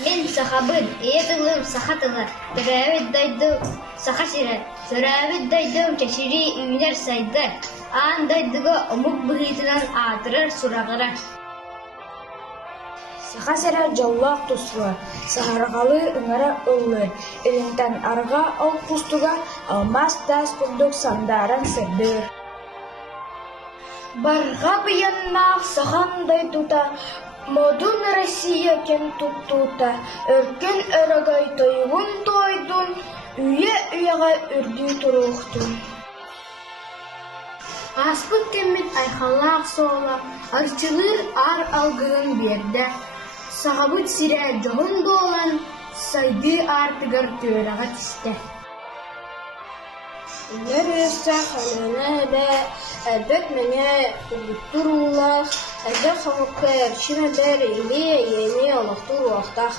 Мен сахабын, етілім сахатылы, түрәвет дайды саха сирі, түрәвет дайдым кәшірі үйінер сайды, аң дайдығы ұмық бұғитынан атырар сұрағыра. Саха сирі жаллақ тұслы, сахарғалы ұңара ұллы, үлінтен арға ал пұстуға алмас тәс күлдік сандаран сырдыр. Барға бұяннақ сахандай тута, модун Россия кен туттута, өркен өрігай тойғын тойдун, үйе-үйеға үрді тұруқтун. Аспыт кеммет айхалақ соғла, арчылыр ар алғығын берді. Сағабыт сирә жоғын болан, сайды артығыр төраға тісті. Нәресті қананы бә, әлбәт мәне ұлыттыр ұлақ, әлбәт қамыққа әршіме бәр еле еме олықтыр уақтақ.